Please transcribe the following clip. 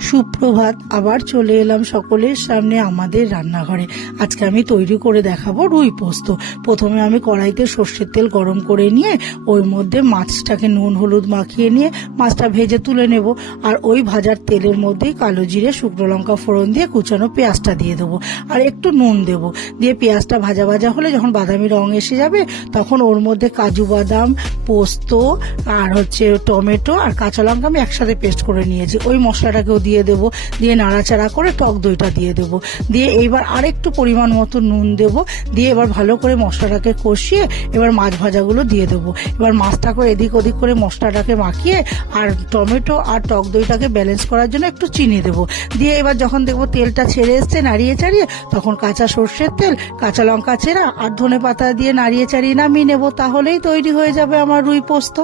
সুপ্রভাত, আবার চলে এলাম সকলের সামনে আমাদের রান্নাঘরে। আজকে আমি তৈরি করে দেখাবো রুই পোস্ত। প্রথমে আমি কড়াইতে সর্ষের তেল গরম করে নিয়ে, ওর মধ্যে মাছটাকে নুন হলুদ মাখিয়ে নিয়ে মাছটা ভেজে তুলে নেব। আর ওই ভাজার তেলের মধ্যেই কালো জিরে, শুকনো লঙ্কা ফোড়ন দিয়ে কুচানো পেঁয়াজটা দিয়ে দেবো। আর একটু নুন দেবো। দিয়ে পেঁয়াজটা ভাজা ভাজা হলে যখন বাদামি রং এসে যাবে, তখন ওর মধ্যে কাজু বাদাম, পোস্ত, আর হচ্ছে টমেটো আর কাঁচা লঙ্কা আমি একসাথে পেস্ট করে নিয়েছি। ওই মশলাটাকেও দিয়ে দেবো। দিয়ে নাড়াচাড়া করে টক দইটা দিয়ে দেবো। দিয়ে এইবার আরেকটু পরিমাণ মতো নুন দেবো। দিয়ে এবার ভালো করে মশলাটাকে কষিয়ে এবার মাছ ভাজাগুলো দিয়ে দেবো। এবার মাছটাকে এদিক ওদিক করে মশলাটাকে মাখিয়ে আর টমেটো আর টক দইটাকে ব্যালেন্স করার জন্য একটু চিনি দেবো। দিয়ে এবার যখন দেখব তেলটা ছেড়ে এসছে নাড়িয়ে চাড়িয়ে, তখন কাঁচা সর্ষের তেল, কাঁচা লঙ্কা চেরা আর ধনে পাতা দিয়ে নাড়িয়ে চাড়িয়ে নামিয়ে নেব। তাহলেই তৈরি হয়ে যাবে আমার রুই পোস্ত।